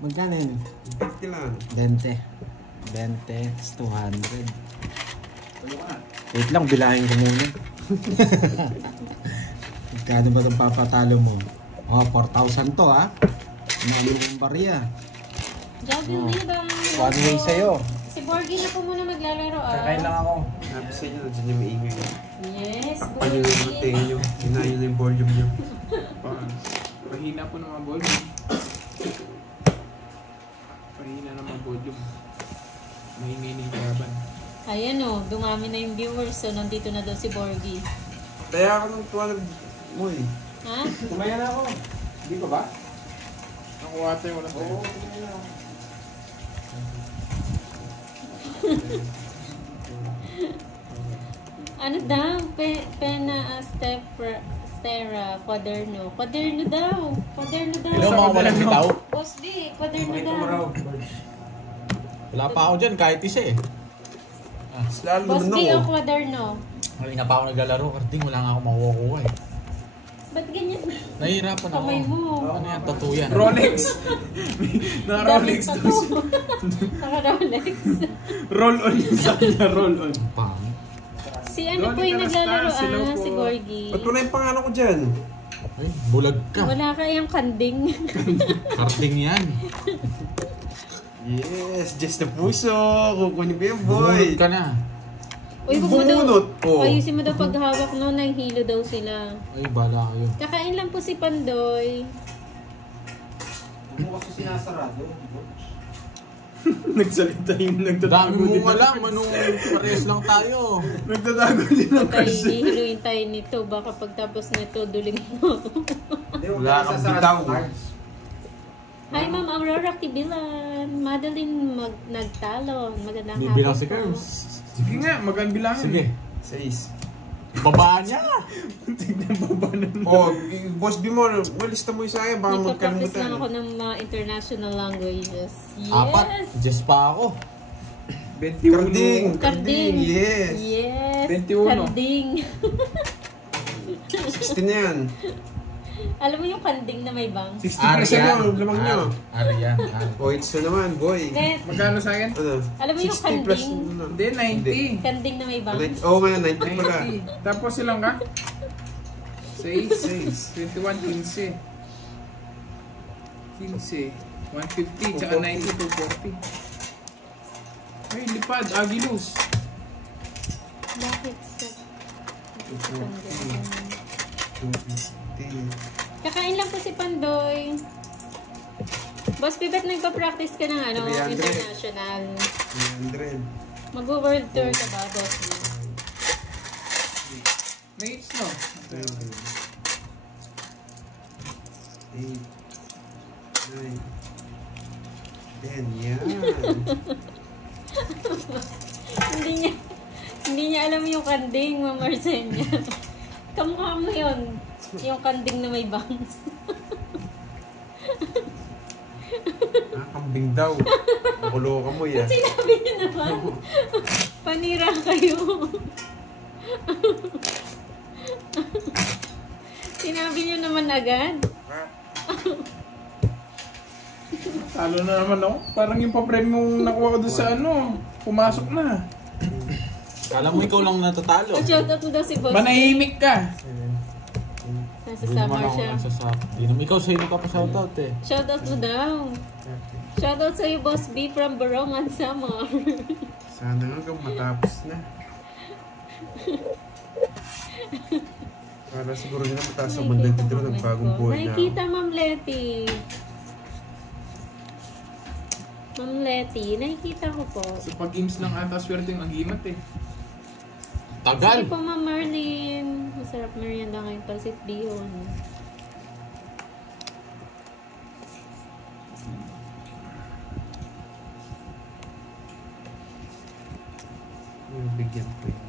Magkano yun? 50 lang. 20. 20 is 200. Wait lang, bilangin ko muna. Magkano ba itong papatalo mo? Oh, 4,000 to, ah. Ano yung barya? Jogging Liban. One way sa'yo. Si Borgie na po muna maglalaro ah. Kakain lang ako. Sabi sa inyo, nandiyan yung maingay. Yes, Ano yung mga Borgie. tingin nyo? Hinayin na yung volume nyo. Pahina po ng mga volume. Pahina ng mga volume. Mahingay na yung kalaban. Ayan o, dumami na yung viewers so nandito na daw si Borgie. Kaya ako ng 12 mo eh. Ha? Kumaya na ako. Hindi pa ba? Nakuha tayo wala tayo. Oo, kumaya na ako. Ano daw? Pena Stera, Quaderno. Quaderno daw. Quaderno daw. Hello mga walang bitaw. Boss D, Quaderno daw. Wala pa ako dyan kahit isa eh. Lalo Boss naman D ako. o Quaderno. Kanina pa ako naglalaro, karding wala nga ako makukuha eh. Ba't ganyan? Nahihirapan ako. Kamay mo. Ano yan, tattoo yan. Rolex! Naka-Rolex Daming to. tattoo. Naka-Rolex. Roll on yung sabi niya, roll on. Pang. Si ano po yung naglalaro si Borgie. Ba't wala yung pangalan ko dyan? Ay, bulag ka. Wala kayang kanding. Karding yan. Yes, just the puso. Kukunin ko yung boy. Bumunod ka na. Uy, huwag mo daw. Bunot po. Ayusin mo daw paghawak no, nahihilo daw sila. Ay, bala kayo. Kakain lang po si Pandoy. Ano kasi sinasarado? Nagsalita yung Dami nagtatago din. mong alam, anong parehas lang tayo. Nagtatago din ng Tayo, kasi. hihiluin tayo nito. Baka pagtapos nito, duling mo. Wala kang bitaw. Hi, Ma'am Aurora Kibilan. Madeline nagtalo. Magandang hapon. Bibilang si po. Curves. Sige nga, magaan bilangin. Sige. 6. Babaan niya. Tignan baba na. Oh, boss B mo, malista mo yung sa akin. Baka Nagpa-practice lang magkalimutan. ako ng mga international languages. Yes! Apat. Just pa ako. 21. Karding. Karding. Yes. Yes! 21. Karding. 16 na yan. Alam mo yung kanding na may bangs? 60 Ari pesos yan. lang. lamang nyo. Ari yan. Oh, it's na naman, boy. Net, Magkano sa akin? Ano? alam mo yung 60 plus. kanding? Hindi, 90. Kanding na may bangs? Oo nga, 90 pala. 90. Tapos ilang ka? 6. 21, 15. 15. 150, tsaka 90, 240. Ay, lipad. Agilus. Bakit sa... 250. Kakain lang po si Pandoy. Boss Pibet, nagpa-practice ka ng ano, 300. international. 300. Mag-world tour ka ba, Boss? Mates, no? 8, 9, 10. Yan. Hindi niya alam yung kanding, Ma'am Arsenia. Kamukha mo yun. Yung kanding na may bangs. Kambing daw. Makulo ka mo yan. Sinabi niyo naman. Panira kayo. Sinabi niyo naman agad. Talo na naman ako. Parang yung pa-frame mong nakuha ko doon sa ano. Pumasok na. Kala mo ikaw lang natatalo. Shoutout mo daw si Boss. Manahimik ka. Nasa Hindi naman summer ako siya. nagsasap. Hindi naman. Ikaw sa'yo ka pa shoutout eh. Shoutout mo daw. Shoutout sa'yo, Boss B from Borongan, Samar. Sana nga matapos na. Para siguro nila mataas sa bandang dito ng bagong buhay na. Nakikita, Ma'am Letty. Ma'am Letty, nakikita ko po. Sa pag-games lang ata swerte yung agimat eh. Tagal! Sige po, Ma'am Marlene. Masarap merienda ngayon, pansit bihon. Yung bigyan ko yung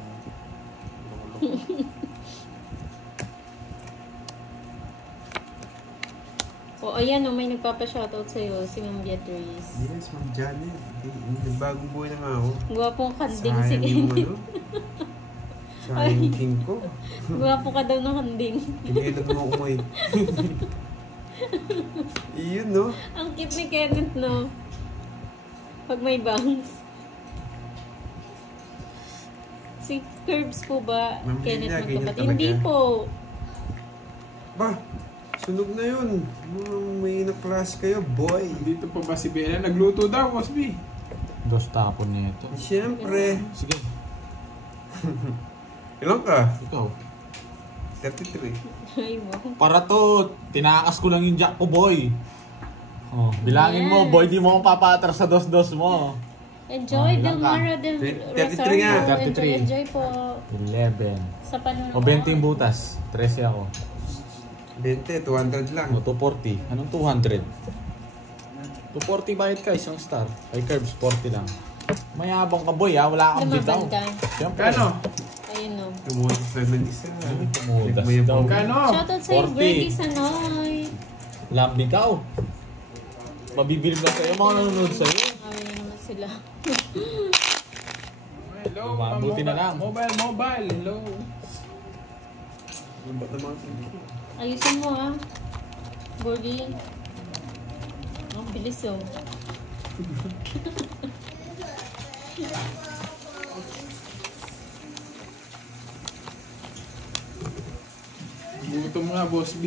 O, ayan o, may nagpapa-shoutout sa'yo, si Ma'am Beatrice. Yes, Ma'am Janet. Nagbagong buhay na nga ako. Gwapong kanding si Sayang yung Kenny. ano. Sayang yung king ko. Gwapo ka daw ng kanding. Tingilan mo ako eh. Iyon no? Ang cute ni Kenneth, no? Pag may bangs. Si Curbs po ba, Ma'am Kenneth, Lilia, ganyan magkapatid? talaga. Hindi po. Ba, sunog na yun. May na-class kayo, boy. Dito pa ba si Bella? Nagluto daw, Boss B. Dos tapon nito. Siyempre. Sige, Ilan ka? ikaw. 33. Ay mo. Para to, tinakas ko lang yung jack ko, boy. Oh, bilangin mo, Yes. boy, di mo akong papatras sa dos-dos mo. Enjoy, ilan ka? Delmara del 33 nga. Rosario. 33. Enjoy po 11. sa panunood. O 20 yung butas. 13 ako. 20, 200 lang. O 240. Anong 200? 240 bayad ka, isang star. Kay Curbs, 40 lang. Mayabang ka, boy, ha? Wala kang bitaw. Lumaban ka. Siyempre. Kano? Ayun no. Tumutas lang ng isa. Ay, tumutas Nagmayabang daw. ka. Kano? Shoutout sa'yo, 40. Grady Sanoy. Wala kang bitaw. Mabibilib lang sa'yo, mga nanonood sa'yo. Ay, naman sila. Hello, Mabuti na lang. Mobile. Hello. Ang ba't naman ito? Ayusin mo ah. Borgi. Ang bilis oh. Gutom nga, Boss B.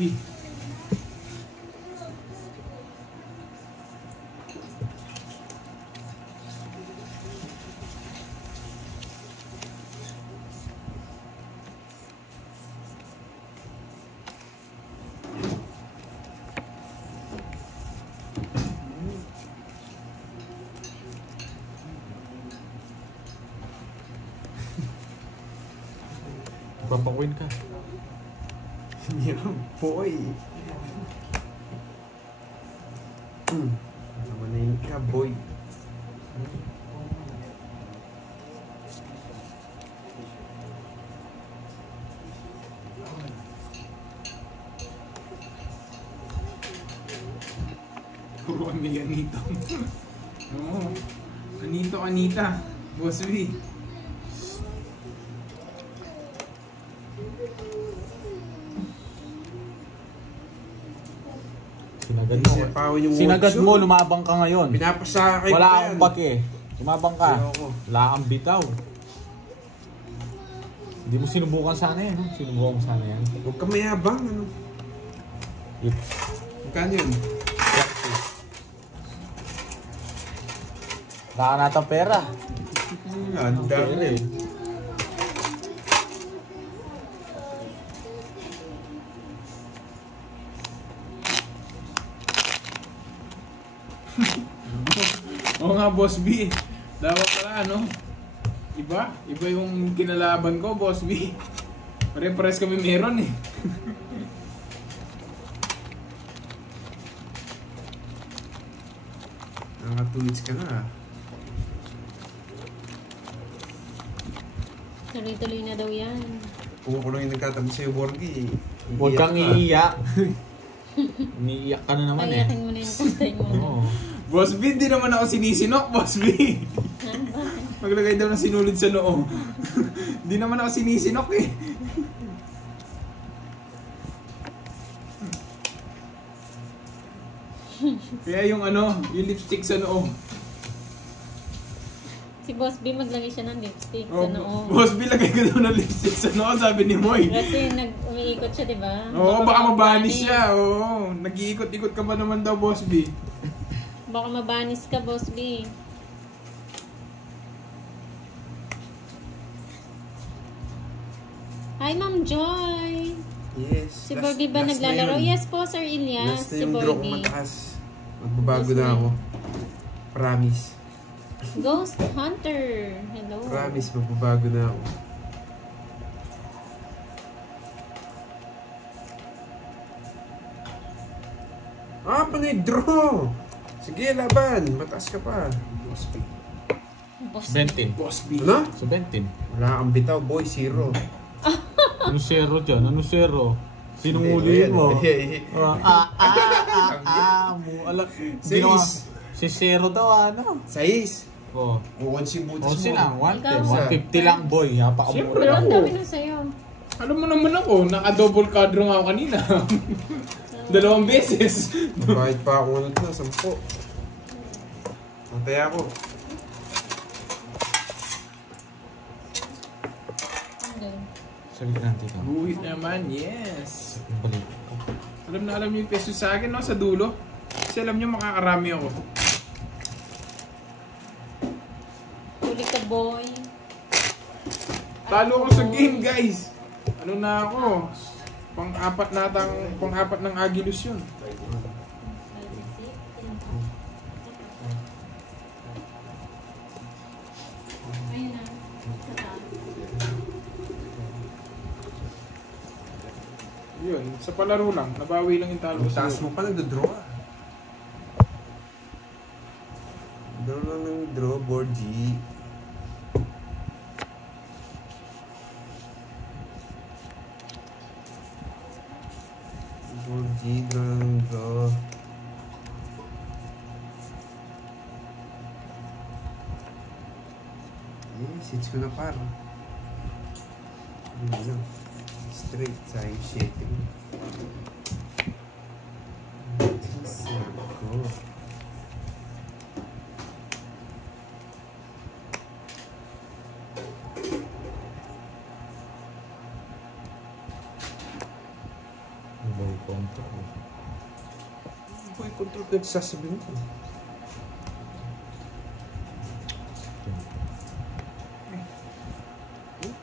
Papakwin ka. Yeah, boy. Namanayin ka, boy. Puro kami Anito. Oo. Anita. Boss B. Sinagad mo. Isipawin yung Sinagad watch mo, yun. lumabang ka ngayon. Pinapasakay Wala pa akong yan. bake. Lumabang ka. Ayoko. Wala kang bitaw. Hindi mo sinubukan sana yan, no? Sinubukan mo sana yan. Huwag ka mayabang, ano? Yep. Magkano yun? Baka natang pera. Ang dami na eh. Oo nga, Boss B. Dapat pala, ano? Iba yung kinalaban ko, Boss B. Pare-pares kami meron eh. Nakatulis ka na ah. Tuloy-tuloy na daw yan. Kung ako lang yung nagtatapos sa'yo, Borgi. Huwag kang iiyak. Umiiyak ka na naman eh. Payakin mo na yung kustay mo. Oo. Boss B, di naman ako sinisinok, Boss B. Maglagay daw ng sinulid sa noo. Di naman ako sinisinok eh. Kaya yung ano, yung lipstick sa noo. Si Si Boss B maglagay siya ng lipstick Oh, sa noo. Boss B, lagay ko daw ng lipstick sa noo, sabi ni Moy. Kasi umiikot siya, di ba? Oo, baka mabanis siya. Oo, nag-iikot-ikot ka ba naman daw, Boss B? Baka mabanis ka, Boss B. Hi, Ma'am Joy. Yes. Si Bobby ba last na naglalaro? yun. Yes po, Sir Ilyas. Last na Si yung draw ko Bobby. mataas. Magbabago Last na na. ako. Promise. Ghost Hunter. Hello. Promise, magbabago na ako. Panay draw! Sige, laban. Mataas ka pa. Boss B. Boss. 20. Boss B. Ano? So 20. Wala kang bitaw, boy. 0. Ano zero dyan? Ano zero? Sinong ulihin mo? Alam. Seis. Si zero daw ano? 6. Oh. Uwan si butas mo. 11 lang, 110. Ikaw. 150 lang boy. Napakamura Siyempre, lang. Ang ako. dami na sa'yo. Alam mo naman ako, naka-double kadro nga ako kanina. 2 beses. Kahit pa ako ano na, 10. Antay ako. Sabi ka natin ito. Buhit naman, yes. Balik. Alam niyo yung peso sa akin, no, sa dulo. Kasi alam niyo, makakarami ako. Huli ka, boy. Talo ako sa game, guys. Ano na ako? Pang-apat ng Agilus yun. Ayun na. Yun, sa palaro lang. Nabawi lang yung talo. Ang taas mo pa nagdodraw ah. Draw lang ng draw, board G. Board G, draw lang ng draw. Hits ko na par. Yun lang. Straight, sayang shitting. Go. Boy control. Boy, control nagsasabihin ko.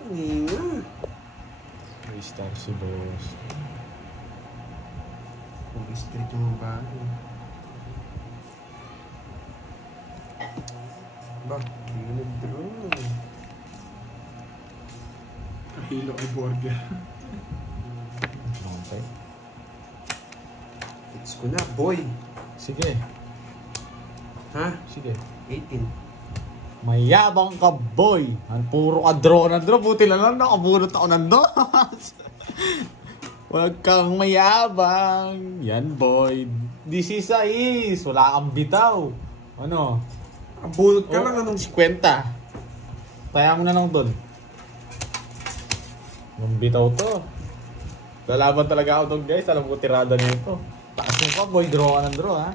Nga. Restart si boss. Kung straight yung mga bahay. Ba, hindi ko nag-draw. Kahilo kay Borga. Okay. Hits ko na, boy. Sige. Ha? Sige. 18. Mayabang ka, boy. Ang puro ka draw na draw. Buti na lang nakabunot ako ng dos. Huwag kang mayabang. Yan, boy. 16. Wala kang bitaw. Ano? Bunot ka lang, anong 50. Taya mo na lang doon. Anong bitaw to? Lalaban talaga ako doon, guys. Alam ko tirada nito. Taas mo pa, boy. Draw ka ng draw, ha?